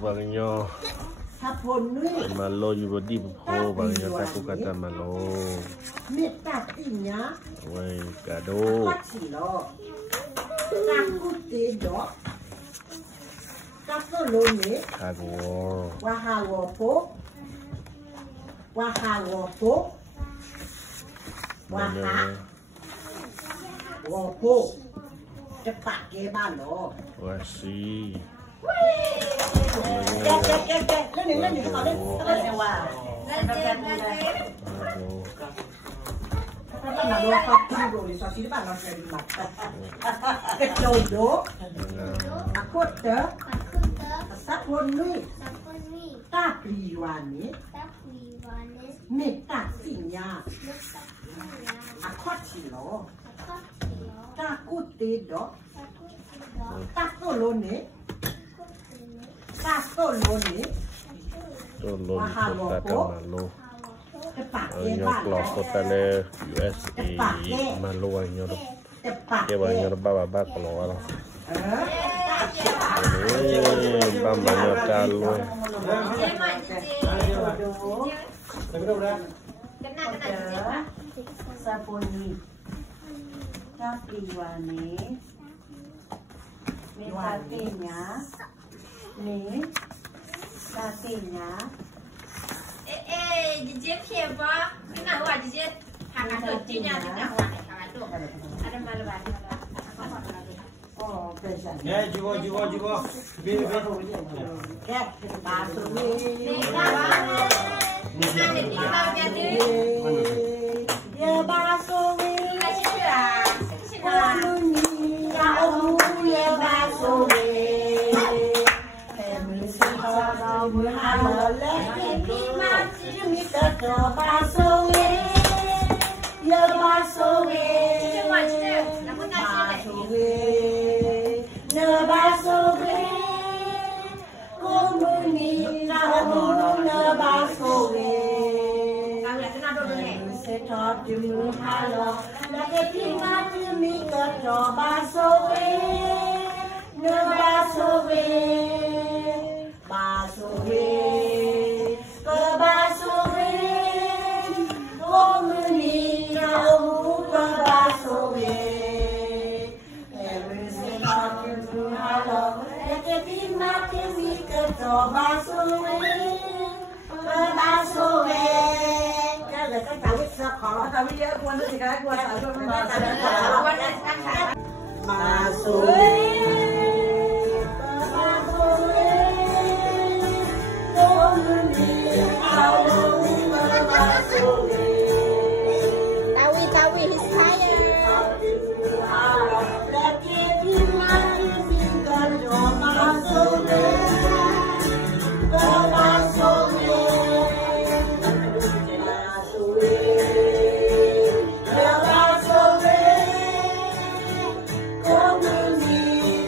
bagno malo juga di po bagno tak kata malo metatinya woi kado takute do kasolone kago wahawopo wopo cepat ke balo wasi lên họ lên wow các bạn lo phát đi rồi sao chỉ bạn lo chơi đi mặt cái đầu đó cốt đó sắp hôn nuôi ta bì hoàn nhé nè ta xỉ nhà cốt chỉ lo ta cút tê đó ta tô lô nè ta tô lô nè kata malo nyok lo kota le USA malo nyok ke banyak baba kalau ini bamba nyok kalu saponi kapriwane satenya Jijik siapa? Kenapa wajib jijik? Kakak tujuhnya tidak wajib kakak tuh. Ada malu banget. Oh, pesan. Ya, juga. Bibi. Kek, basuh nih. Nanti kita jadi. Ya basuh nih. Kasih dah. Ya basuh nih. Emisi kalau berhalal kita basuh nih. Ya basuh nih. Basuh nih. Ya basuh nih. Top di muhala, lagi prima di mika coba sowe, nebasowe, basowe, kebasowe, komuni kamu kebasowe. Everything top di muhala, lagi prima di mika coba sowe, kebasowe. Các cháu biết sao khó tao biết quan thì cái quan ở trong mà Tawi his fire. Comuni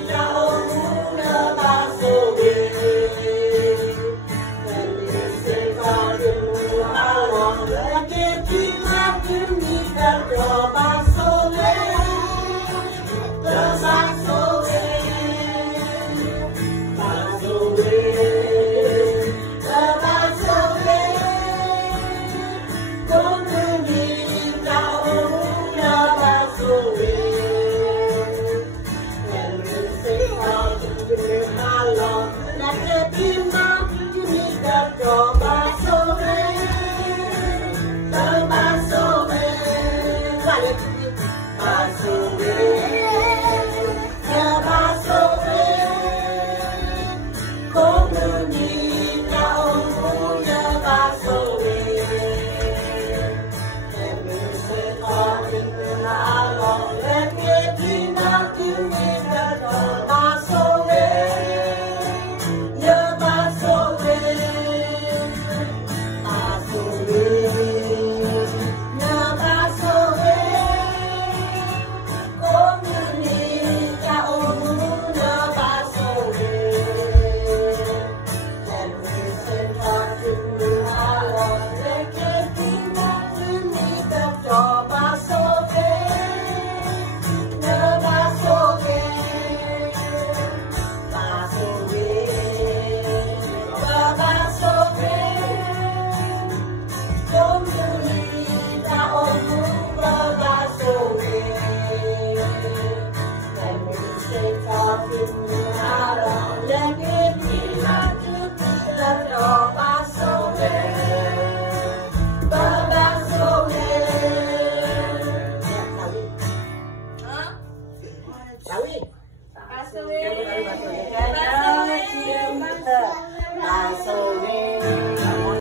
Kasih.